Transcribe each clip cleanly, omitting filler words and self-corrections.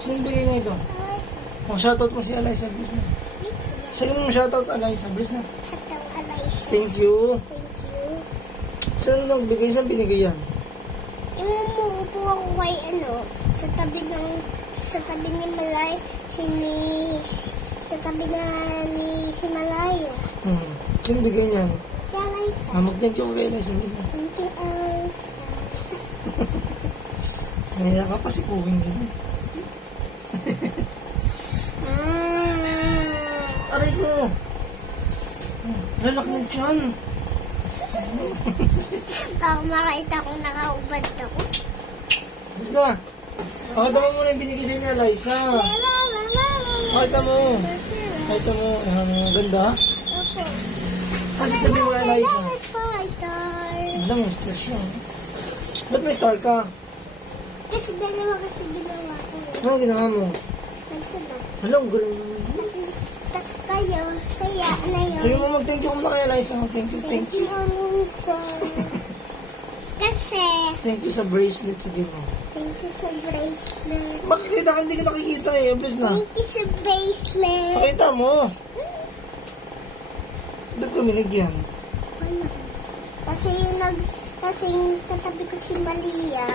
Sino bigay na ito? Oh, shoutout mo si Eliza, please na. Sa'yo mo shoutout, Eliza, please na. Hello, Eliza. Thank you. Thank you. Saan nagbigay? Saan binigay yan? Yung umuupo ako kay sa tabi ni Malay, sa tabi na ni si Malaya. Sino bigay niyan? Si Eliza. Mag-thank you kay Eliza, please na. Thank you, Naya ka pa si Kuwing dito. Aray ko! Lalak na dyan. Baka makita kong nakaubad ako. Basta na. Pakita mo muna yung binigay sa inyo, Eliza. Pakita mo. Pakita mo. Ang ganda. Opo. Kasi sabi mo, Eliza. Star. Alam mo, star siya. Ba't may star ka? Kasi dalawa kasi ginawa ko. Ano ginawa mo? Nagsulat. Alam, galing mo. Kasi kaya na yun. Sige mo, mag-thank you muna kay Eliza. Thank you, thank you. Kasi, Thank you sa bracelet, sabi mo. thank you sa bracelet. Makikita ka, hindi ka nakikita eh. Please na. Thank you sa bracelet. Pakita mo. Ba't ko binigyan? Ano? Kasi yung katabi ko si Malia,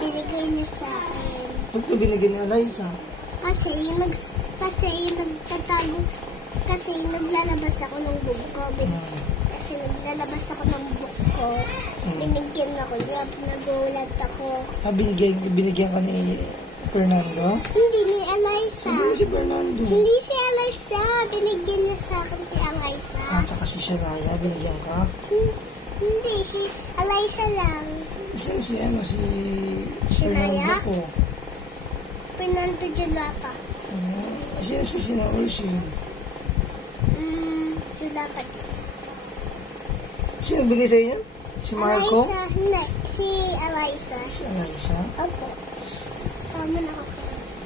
binigay niya sa akin. Ba't ko binigyan ni Eliza? Kasi naglalabas ako ng book ko. Kasi naglalabas ako ng book ko. Binigyan ako niya. Nagulat ako. Binigyan ka ni Fernando? Hindi ni Eliza. Ano si Fernando? Hindi si Eliza. Binigyan niya sa akin si Eliza. Tsaka si Shania, binigyan ka? Hindi, si Eliza lang. Sino si Shania? Fernando po? Fernando Julapa. Sino si Sina Ursin? Julapa. Sino bigay sa inyo? Si Marco? Eliza. Hindi, si Eliza. Si Eliza? Opo. Tama na ako.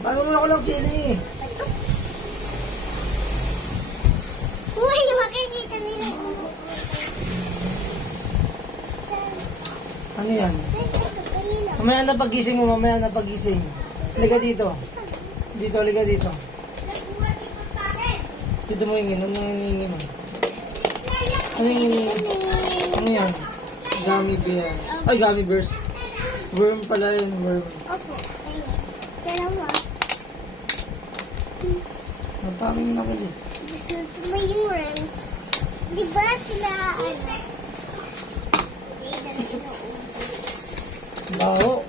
Paano mo ako lang, Jelly? Ito. Uy, makikita nila. Ano yan? Kanina. Mamaya na pagising mo, mamaya na pagising. Liga dito. Dito, liga dito. Dito mo hingin, ano hingin mo? Ano hingin? Ano yan? Gummy bears. Ay, gummy bears. Worm pala yun, worm. Opo. Ayun. Dalawa. Napaming na ulit. Gusto na tuloy yung worms. Di ba sila, Baho.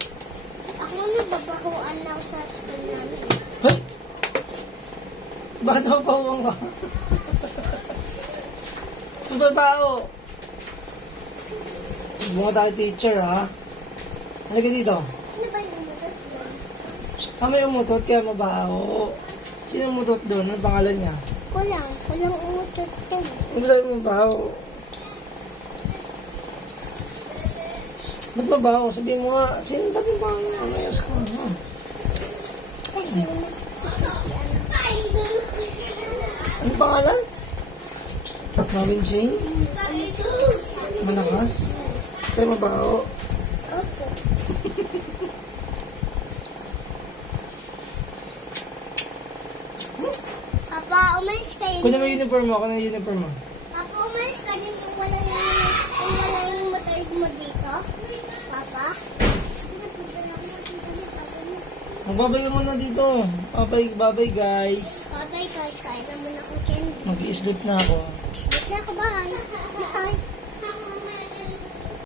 Ako nababahuan na ako sa school namin. Hey! Bakit ako pawang ka? Super baho. Bunga tayo teacher, ha? Halika dito. Sino ba yung umutot doon? May umutot kaya mabaho. Sino umutot doon? Ano pangalan niya? Walang umutot doon. Ano sabi mo baho? Ba't mabaho? Sabihin mo nga, sino ba yung pangalan ng amayos ko? Kasi Ano pangalan? Marvin Shane? Malakas? Kaya mabaho. Opo. Papa, umalis kayo. Kunin mo yung uniform mo. Kunin yung uniform mo. Papa, umalis ka din kung wala yung motor mo dito. Papa? Magbabay ka muna dito. Babay guys. Bye guys, kain na muna akong candy. Mag-i-sleep na ako. Sleep na ako, bye.